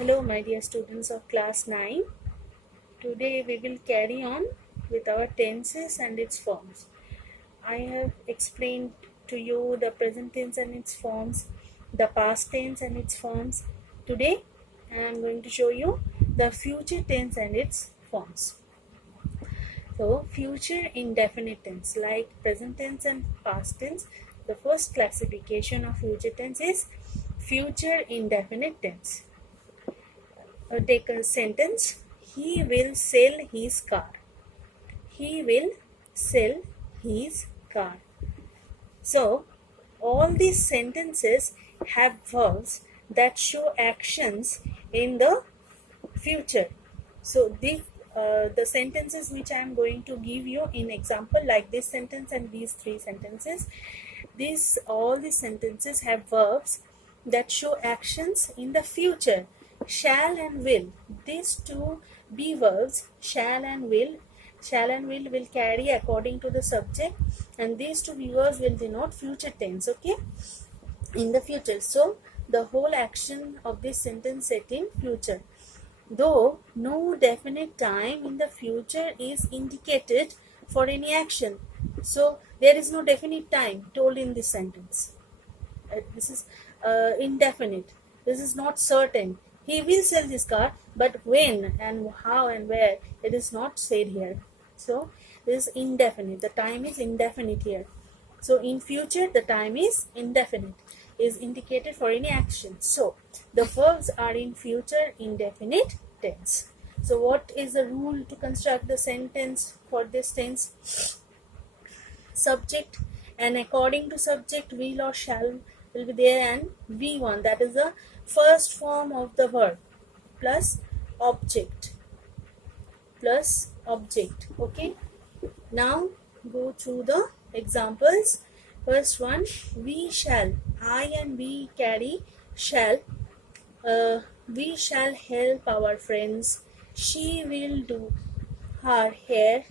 Hello, my dear students of class 9. Today we will carry on with our tenses and its forms. I have explained to you the present tense and its forms, the past tense and its forms. Today I am going to show you the future tense and its forms. So, future indefinite tense, like present tense and past tense, the first classification of future tense is future indefinite tense. Take a sentence. He will sell his car. He will sell his car. So, all these sentences have verbs that show actions in the future. So, the sentences which I am going to give you in example, like this sentence and these three sentences, all these sentences have verbs that show actions in the future. Shall and will, these two be verbs, shall and will carry according to the subject, and these two be verbs will denote future tense, okay, in the future. So the whole action of this sentence set in future. Though no definite time in the future is indicated for any action. So there is no definite time told in this sentence. This is indefinite. This is not certain. He will sell this car, but when and how and where, it is not said here. So this is indefinite. The time is indefinite here. So in future, the time is indefinite, is indicated for any action. So the verbs are in future indefinite tense. So what is the rule to construct the sentence for this tense? Subject, and according to subject, will or shall will be there, and V1, that is the first form of the verb, plus object. Okay, now go through the examples. First one, we shall. I and we carry shall. We shall help our friends. She will do her hair.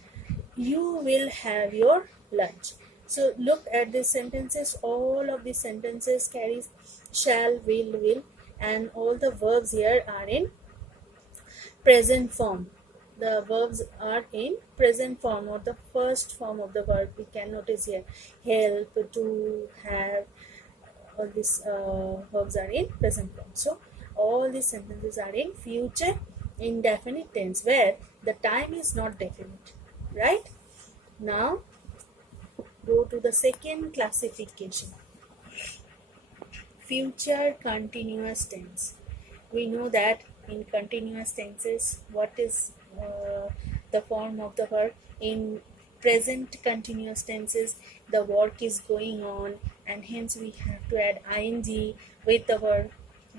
You will have your lunch. So look at these sentences. All of these sentences carries shall, will, and all the verbs here are in present form. The verbs are in present form, or the first form of the verb. We can notice here help, do, have. All these verbs are in present form. So all these sentences are in future indefinite tense, where the time is not definite. Right? Now go to the second classification, future continuous tense. We know that in continuous tenses, what is the form of the verb? In present continuous tenses, the work is going on, and hence we have to add ing with the verb,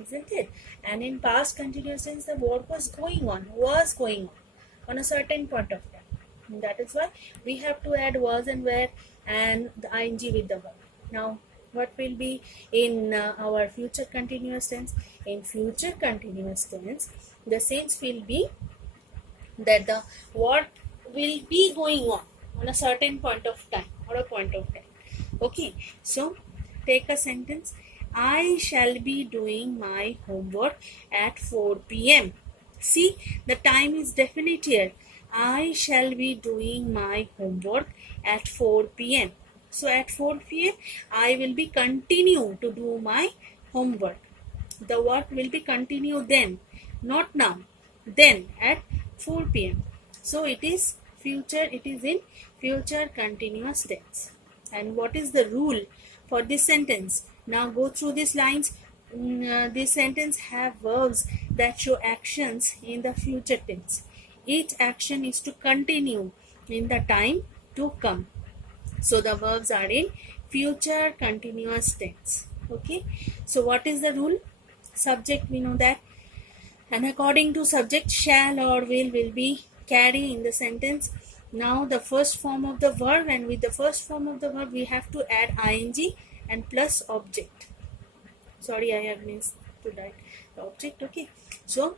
isn't it? And in past continuous tense, the work was going on on a certain point of time. And that is why we have to add was and where and the ing with the verb. Now what will be in our future continuous tense? In future continuous tense, the sense will be that the work will be going on a certain point of time, or a point of time. Okay, so take a sentence. I shall be doing my homework at 4 p.m. See, the time is definite here. I shall be doing my homework at 4 p.m. So at 4 p.m. I will be continue to do my homework. The work will be continue then, not now. Then at 4 p.m. So it is future. It is in future continuous tense. And what is the rule for this sentence? Now go through these lines. This sentence have verbs that show actions in the future tense. Each action is to continue in the time to come. So the verbs are in future continuous tense. Okay. So what is the rule? Subject, we know that. And according to subject, shall or will be carry in the sentence. Now the first form of the verb, and with the first form of the verb we have to add ing and plus object. Sorry, I have missed to write the object. Okay. So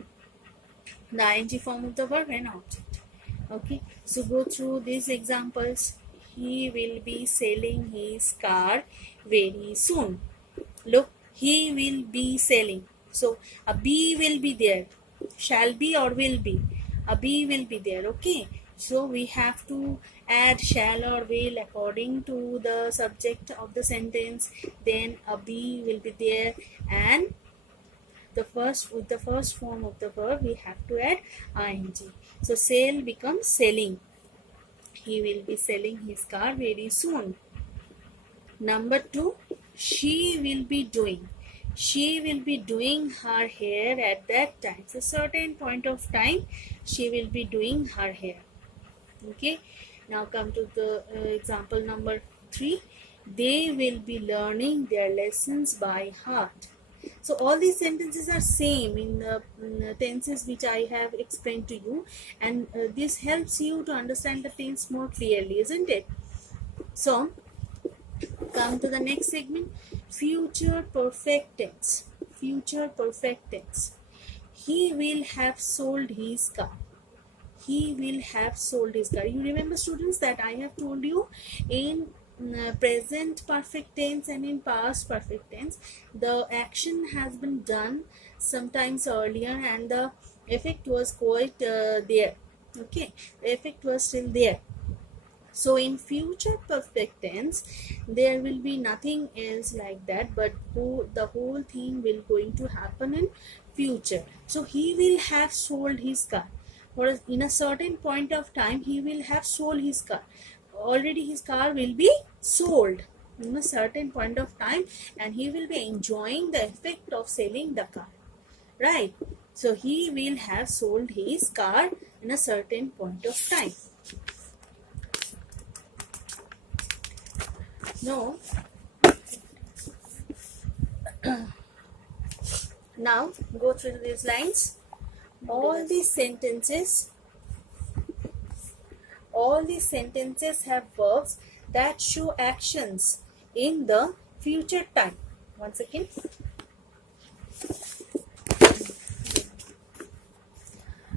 the ing form of the verb and object. Okay. So go through these examples. He will be selling his car very soon. Look, he will be selling. So a be will be there, shall be or will be, a be will be there. Okay, so we have to add shall or will according to the subject of the sentence. Then a be will be there, and with the first form of the verb we have to add ing. So sell becomes selling. He will be selling his car very soon. Number 2, she will be doing. She will be doing her hair at that time. So certain point of time she will be doing her hair. Okay. Now come to the example number 3. They will be learning their lessons by heart. So all these sentences are same in the tenses which I have explained to you, and this helps you to understand the tense more clearly, isn't it? So come to the next segment, future perfect tense. Future perfect tense. He will have sold his car. He will have sold his car. You remember, students, that I have told you in present perfect tense and in past perfect tense, the action has been done sometimes earlier and the effect was quite there. Okay, the effect was still there. So in future perfect tense, there will be nothing else like that, but the whole thing will going to happen in future. So he will have sold his car. Or in a certain point of time, he will have sold his car. Already his car will be sold in a certain point of time, and he will be enjoying the effect of selling the car. Right? So he will have sold his car in a certain point of time. No. Now go through these lines. All these sentences have verbs that show actions in the future time. Once again.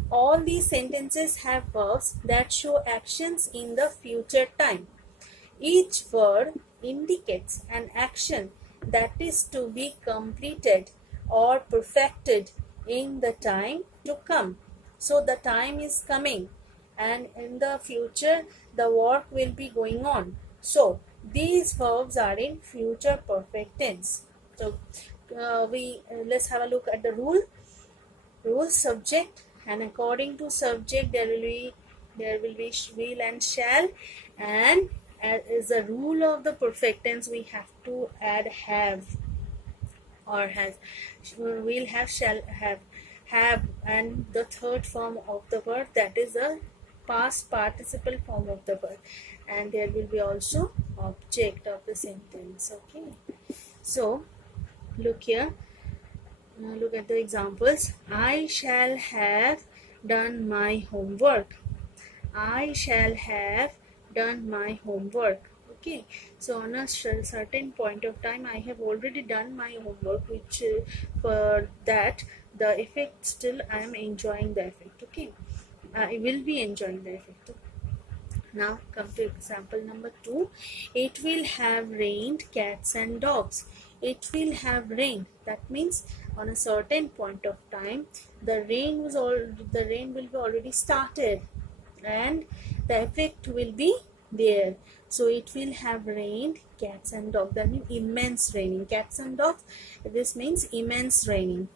All these sentences have verbs that show actions in the future time. Each word indicates an action that is to be completed or perfected in the time to come. So the time is coming, and in the future the work will be going on. So these verbs are in future perfect tense. So let's have a look at the rule. Rule, subject, and according to subject there will be will and shall, and as a rule of the perfect tense we have to add have or has. Will have, shall have, and the third form of the word, that is a past participle form of the word, and there will be also object of the sentence. Okay, so look here. Look at the examples. I shall have done my homework. I shall have done my homework. Okay, so on a certain point of time I have already done my homework, which for that the effect still I am enjoying the effect. Okay, I will be enjoying the effect. Now come to example number 2. It will have rained cats and dogs. It will have rained. That means on a certain point of time the rain will be already started, and the effect will be there. So it will have rained cats and dogs. That means immense raining. Cats and dogs, this means immense raining.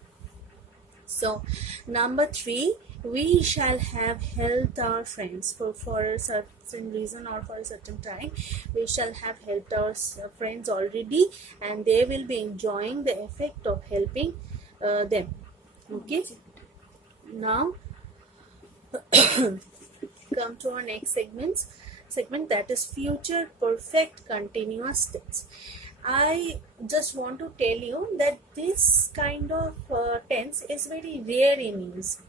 So number 3, we shall have helped our friends for a certain reason or for a certain time. We shall have helped our friends already, and they will be enjoying the effect of helping them. Okay, now come to our next segment, that is future perfect continuous tense. I just want to tell you that this kind of tense is very rare in use.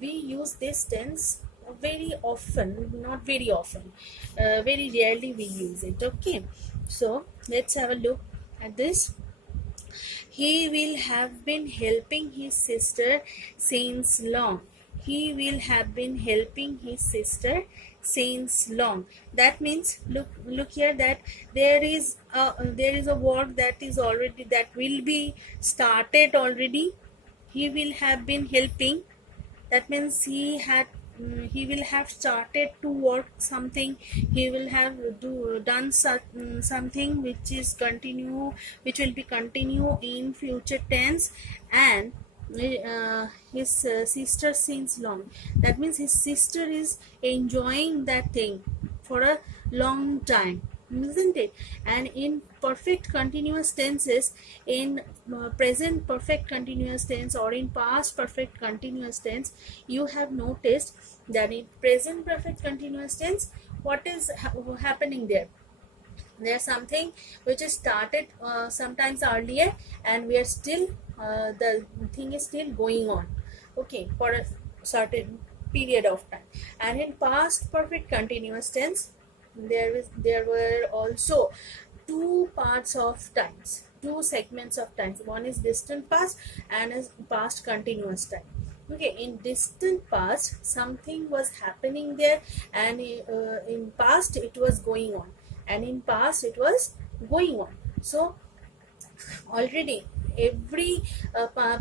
We use this tense very often, not very often, very rarely we use it. Okay, so let's have a look at this. He will have been helping his sister since long. He will have been helping his sister since long. That means look here, that there is a work that will be started already. he will have been helping. That means he will have started to work something. He will have done something which will be continue in future tense. And his sister since long. That means his sister is enjoying that thing for a long time, isn't it? And in perfect continuous tenses, in present perfect continuous tense or in past perfect continuous tense, you have noticed that in present perfect continuous tense, what is happening there? There's something which is started sometimes earlier, and we are still the thing is still going on, okay, for a certain period of time. And in past perfect continuous tense, there were also two parts of times, two segments of times. One is distant past and is past continuous time. Okay, in distant past something was happening there, and in past it was going on, and in past it was going on. So already every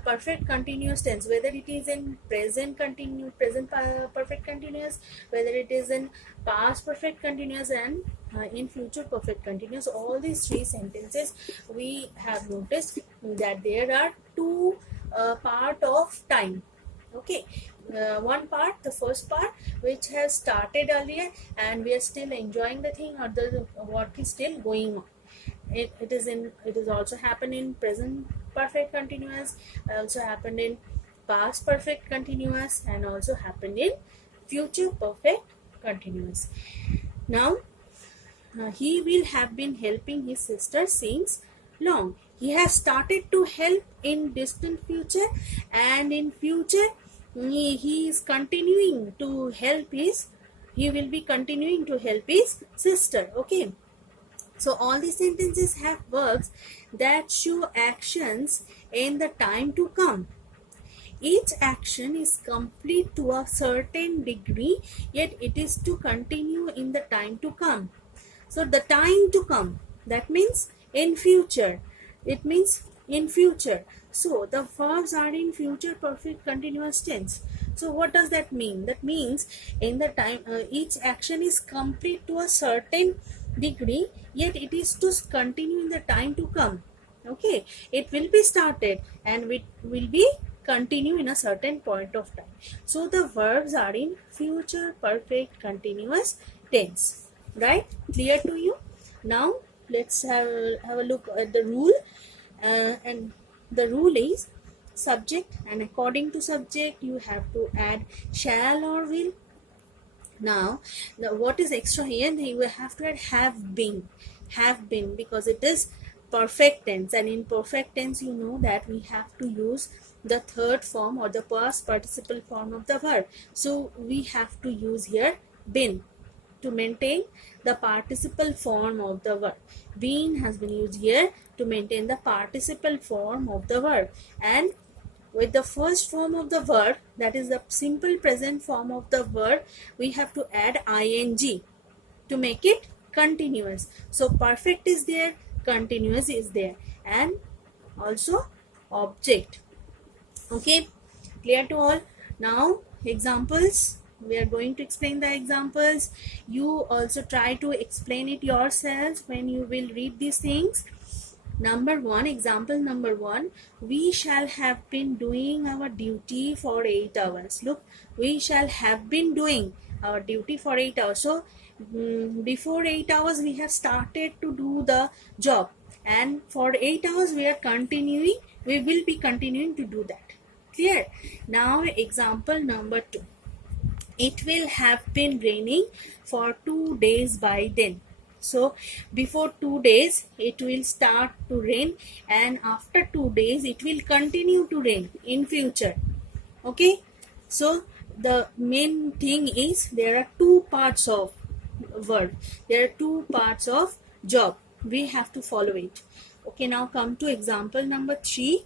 perfect continuous tense, whether it is in perfect continuous, whether it is in past perfect continuous, and in future perfect continuous, all these three sentences we have noticed that there are two part of time. Okay, one part, the first part, which has started earlier and we are still enjoying the thing, or the work is still going on. It is also happened in present perfect continuous, also happened in past perfect continuous, and also happened in future perfect continuous. Now he will have been helping his sister since long. He has started to help in distant future, and in future he is continuing to help his, he will be continuing to help his sister. Okay, so all these sentences have verbs that show actions in the time to come. Each action is complete to a certain degree, yet it is to continue in the time to come. So the time to come, that means in future. It means in future. So the verbs are in future perfect continuous tense. So what does that mean? That means in the time each action is complete to a certain degree, yet it is to continue in the time to come. Okay, it will be started and it will be continue in a certain point of time. So the verbs are in future perfect continuous tense. Right? Clear to you? Now let's have a look at the rule. And the rule is subject, and according to subject you have to add shall or will. Now what is extra here? You have to add have been, because it is perfect tense, and in perfect tense you know that we have to use the third form or the past participle form of the verb. So we have to use here been to maintain the participle form of the verb. Been has been used here to maintain the participle form of the verb, and with the first form of the verb, that is the simple present form of the verb, we have to add ing to make it continuous. So perfect is there, continuous is there, and also object. Okay, clear to all? Now examples, we are going to explain the examples. You also try to explain it yourself when you will read these things. Number one, example number one, we shall have been doing our duty for 8 hours. Look, we shall have been doing our duty for 8 hours. So before 8 hours we have started to do the job, and for 8 hours we will be continuing to do that. Clear? Now example number two, it will have been raining for 2 days by then. So before 2 days it will start to rain, and after 2 days it will continue to rain in future. Okay, so the main thing is there are two parts of verb, there are two parts of job, we have to follow it. Okay, now come to example number three,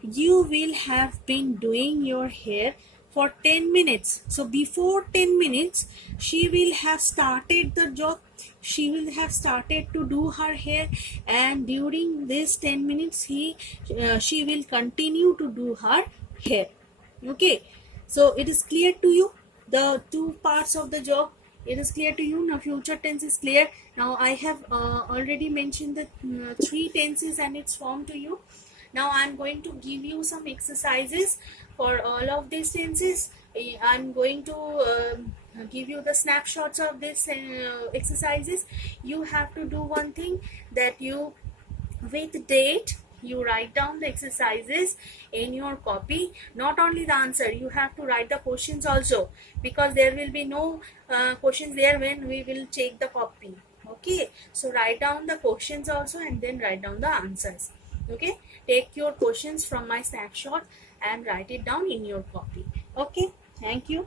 you will have been doing your hair for 10 minutes. So before 10 minutes she will have started the job, she will have started to do her hair, and during this 10 minutes she will continue to do her here. Okay, so it is clear to you, the two parts of the job. It is clear to you. Now future tense is clear. Now I have already mentioned the three tenses and its form to you. Now I'm going to give you some exercises for all of these tenses. I'm going to give you the snapshots of these exercises. You have to do one thing, that you, with date, you write down the exercises in your copy. Not only the answer, you have to write the questions also, because there will be no questions there when we will check the copy. Okay, so write down the questions also and then write down the answers. Okay, take your questions from my snapshot and write it down in your copy. Okay, thank you.